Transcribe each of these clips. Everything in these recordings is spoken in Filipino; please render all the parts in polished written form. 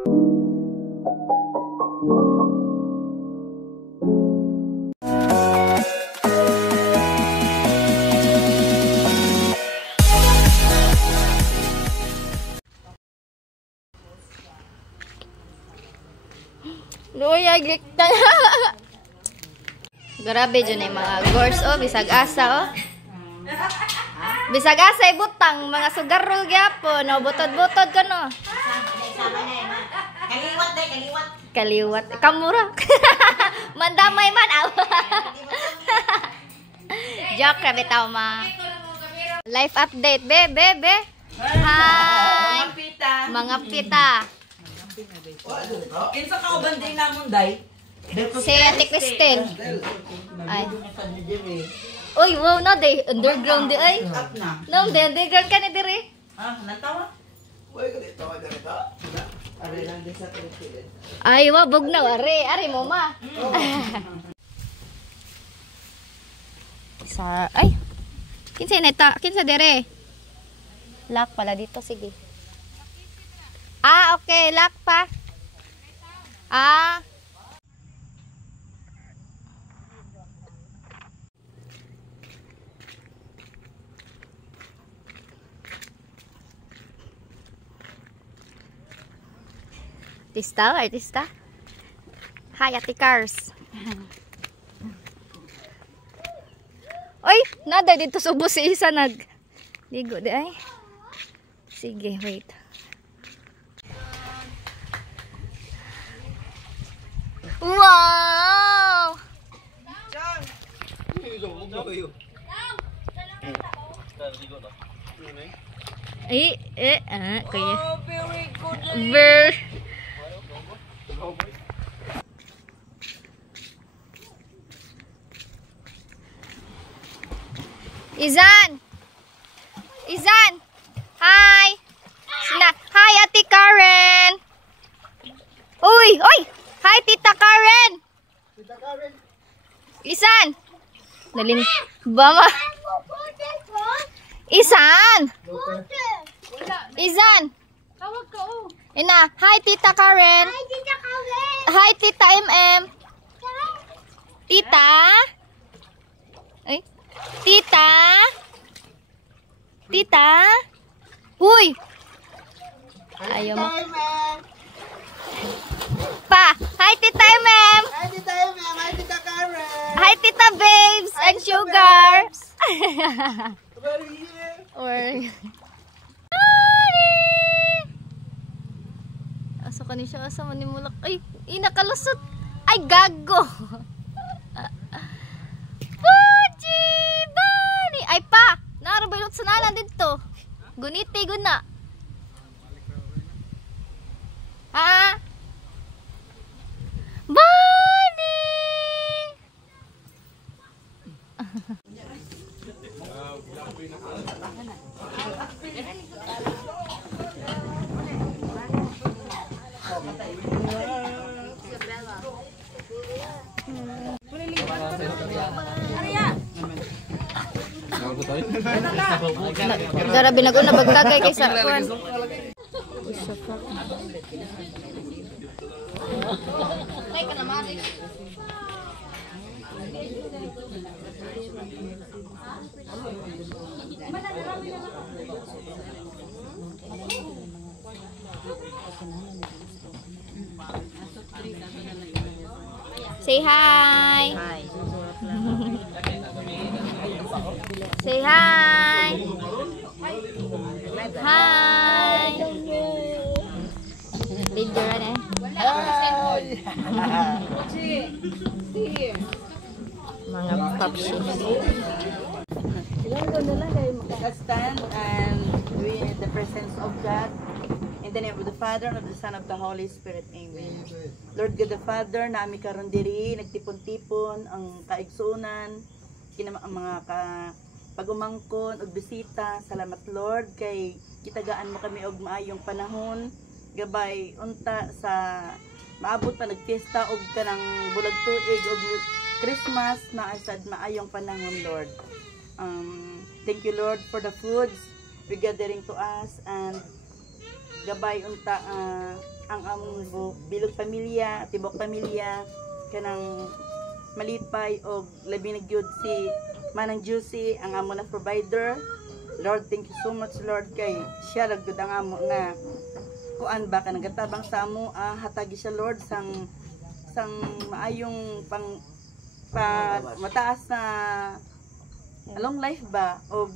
Luya, glikta. Grabe dyan yung mga gors, oh. Bisag asa, oh. Bisag asa, butang. Mga sugarol gyapon, no. Butod-butod ka, no. Kaliwat, day, kaliwat. Kaliwat. Kamura. Mandamay man, aw. Joke, rabi tao, ma. Life update, be. Hi. Mga pita. Kinsa ka uban din namon, day? Si Ate Christine. Ay. Uy, wow na, day. Underground di, ay. Up na. No, day, underground ka ni diri. Ah, natawa? Ay, wabog na, ari mo, ma. Ay. Kinsa dere? Lock pala dito, sige. Ah, okay, lock pa. Ah. Artista. Hi, Ate Cars. Oy, nada dito subo si isa ligo di ay. Sige, wait. Wow! Kuya. Oh, very good. Izan! Hi! Hi, Ate Karen! Uy! Hi, Tita Karen! Izan! Bama! Izan! Tawag ka, oh. Ina, hi, Tita Karen! Hi, Tita Karen! Hi, Tita MM! Tita? Ay? Tita? Huy! Ayaw mo. Pa! Hi, Tita MM! Hi, Tita MM. Hi, Tita Karen. Hi, Tita Babes and Sugar! Over here. Asa ka ni siya? Asa man ni mulak? Ay, nakalusot! Ay, gago! Fuji! Bani! Ay, pa! Narabalot sa nalan dito. Guniti, guna. Ha? Bani! Grabe na ko na bagtagay kay sa kuan. Say hi. Say hi. Hi. Video na eh. Mga popships. Let's stand and we in the presence of God. In the name of the Father, and of the Son, and of the Holy Spirit. Amen. Lord God the Father, nami karon diri nagtipon-tipon ang kaigsunan, ang mga pagumangkon ug bisita. Salamat Lord kay kitagaan mo kami og maayong panahon. Gabay unta sa maabot pa nagfiesta og kanang bulag tuig og Christmas na asad maayong panahon Lord. Thank you Lord for the foods we gathering to us, and gabay unta ang among bilog pamilya, tibok pamilya kanang malipay og labi na gyud si Manang Juicy ang amo na provider. Lord, thank you so much Lord kay siya ra gyud ang amo nga kuan ba kanang gatabang sa amo hatagi siya Lord sang maayong mataas na long life ba o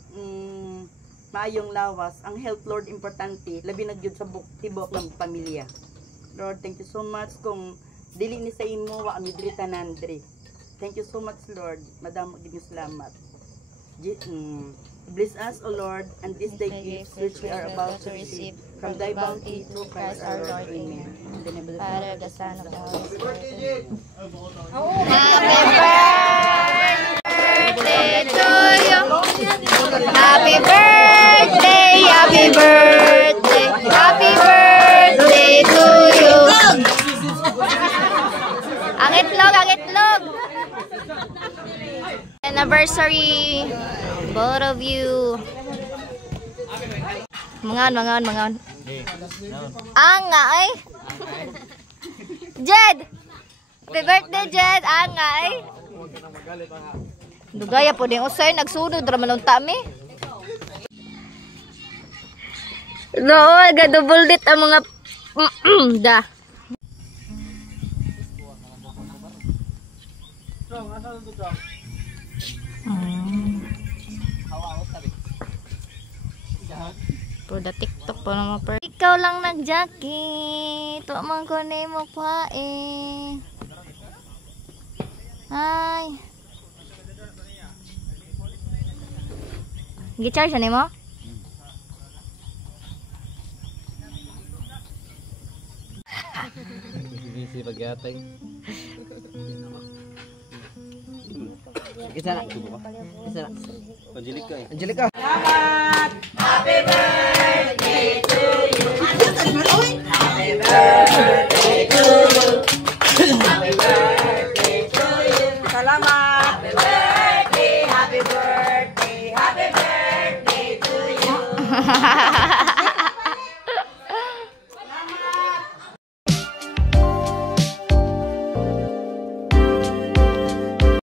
maayong lawas ang health Lord importante labi na gyud sa tibok ng pamilya. Lord, thank you so much kung dili ni sa imo wa kami dili tanan diri. Thank you so much Lord. Madam gid salamat. Bless us O Lord and this day gifts which we are about to receive from thy bounty through Christ our Lord. Amen. In the name of the Father, the Son of the Holy Spirit. Happy birthday, happy birthday, happy birthday to you. Ang itlog, ang itlog. Anniversary, both of you. Mangan. Ang nga ay. Jed! Happy birthday, Jed! Ang nga ay. Dugaya po din usay, nagsunod raman ng tami. No, double dit ang mga da. Puro TikTok pa naman per. Ikaw lang nag-jacket. Ito man ko na mo pa eh. Ay. Gi-charge na mo? Busy pag-yatay. Isa na. Angelica eh. Angelica. Happy birthday to you. Happy birthday to you. Happy birthday to you. Salamat. Happy birthday, happy birthday, happy birthday to you.